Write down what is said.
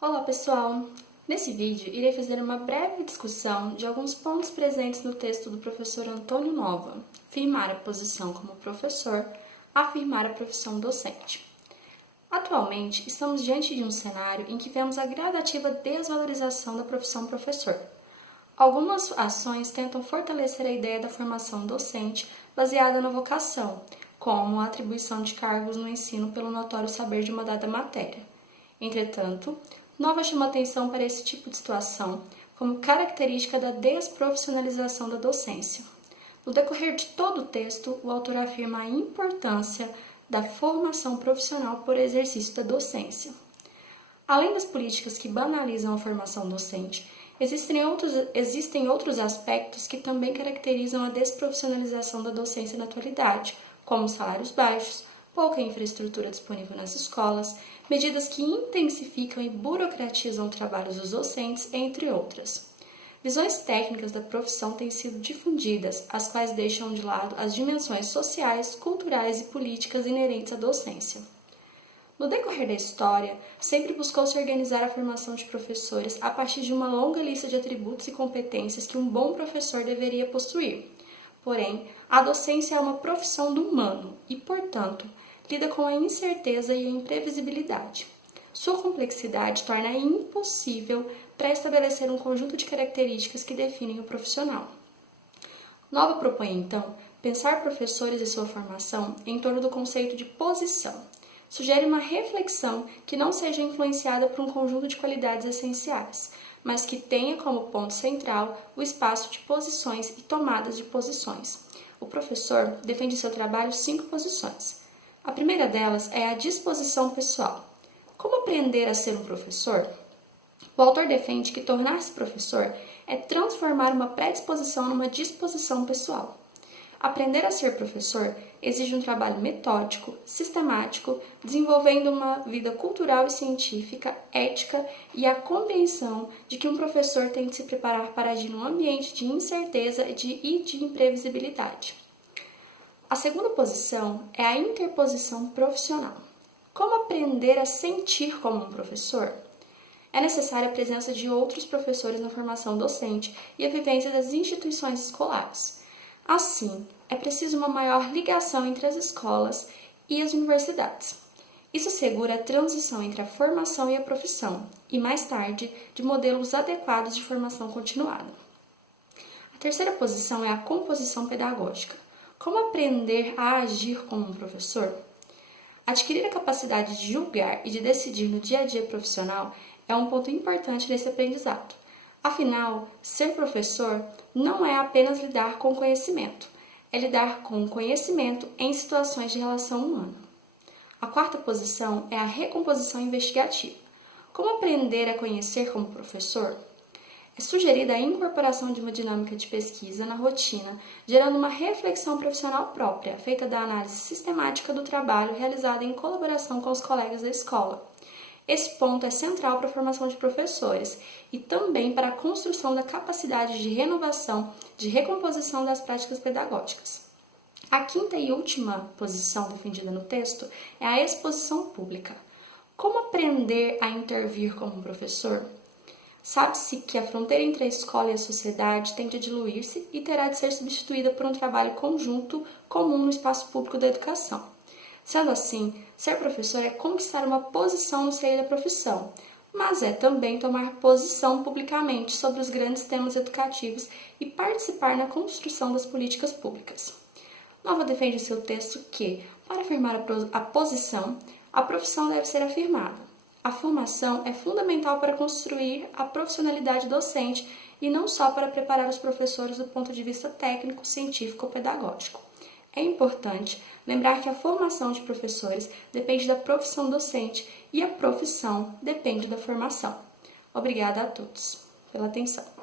Olá pessoal! Nesse vídeo irei fazer uma breve discussão de alguns pontos presentes no texto do professor Antônio Nova, firmar a posição como professor, afirmar a profissão docente. Atualmente, estamos diante de um cenário em que vemos a gradativa desvalorização da profissão professor. Algumas ações tentam fortalecer a ideia da formação docente baseada na vocação, como a atribuição de cargos no ensino pelo notório saber de uma dada matéria. Entretanto, Nova chama atenção para esse tipo de situação como característica da desprofissionalização da docência. No decorrer de todo o texto, o autor afirma a importância da formação profissional por exercício da docência. Além das políticas que banalizam a formação docente, existem outros aspectos que também caracterizam a desprofissionalização da docência na atualidade, como salários baixos, pouca infraestrutura disponível nas escolas, medidas que intensificam e burocratizam o trabalho dos docentes, entre outras. Visões técnicas da profissão têm sido difundidas, as quais deixam de lado as dimensões sociais, culturais e políticas inerentes à docência. No decorrer da história, sempre buscou-se organizar a formação de professores a partir de uma longa lista de atributos e competências que um bom professor deveria possuir. Porém, a docência é uma profissão do humano e, portanto, lida com a incerteza e a imprevisibilidade. Sua complexidade torna impossível pré-estabelecer um conjunto de características que definem o profissional. Nova propõe, então, pensar professores e sua formação em torno do conceito de posição. Sugere uma reflexão que não seja influenciada por um conjunto de qualidades essenciais, mas que tenha como ponto central o espaço de posições e tomadas de posições. O professor defende em seu trabalho 5 posições. A primeira delas é a disposição pessoal. Como aprender a ser um professor? O autor defende que tornar-se professor é transformar uma predisposição numa disposição pessoal. Aprender a ser professor exige um trabalho metódico, sistemático, desenvolvendo uma vida cultural e científica, ética e a compreensão de que um professor tem de se preparar para agir num ambiente de incerteza e de imprevisibilidade. A segunda posição é a interposição profissional. Como aprender a sentir como um professor? É necessária a presença de outros professores na formação docente e a vivência das instituições escolares. Assim, é preciso uma maior ligação entre as escolas e as universidades. Isso assegura a transição entre a formação e a profissão, e mais tarde, de modelos adequados de formação continuada. A terceira posição é a composição pedagógica. Como aprender a agir como um professor? Adquirir a capacidade de julgar e de decidir no dia a dia profissional é um ponto importante nesse aprendizado. Afinal, ser professor não é apenas lidar com conhecimento, é lidar com o conhecimento em situações de relação humana. A quarta posição é a recomposição investigativa. Como aprender a conhecer como professor? É sugerida a incorporação de uma dinâmica de pesquisa na rotina, gerando uma reflexão profissional própria, feita da análise sistemática do trabalho realizado em colaboração com os colegas da escola. Esse ponto é central para a formação de professores e também para a construção da capacidade de renovação, de recomposição das práticas pedagógicas. A quinta e última posição defendida no texto é a exposição pública. Como aprender a intervir como professor? Sabe-se que a fronteira entre a escola e a sociedade tende a diluir-se e terá de ser substituída por um trabalho conjunto comum no espaço público da educação. Sendo assim, ser professor é conquistar uma posição no seio da profissão, mas é também tomar posição publicamente sobre os grandes temas educativos e participar na construção das políticas públicas. Nova defende em seu texto que, para afirmar a posição, a profissão deve ser afirmada. A formação é fundamental para construir a profissionalidade docente e não só para preparar os professores do ponto de vista técnico, científico ou pedagógico. É importante lembrar que a formação de professores depende da profissão docente e a profissão depende da formação. Obrigada a todos pela atenção.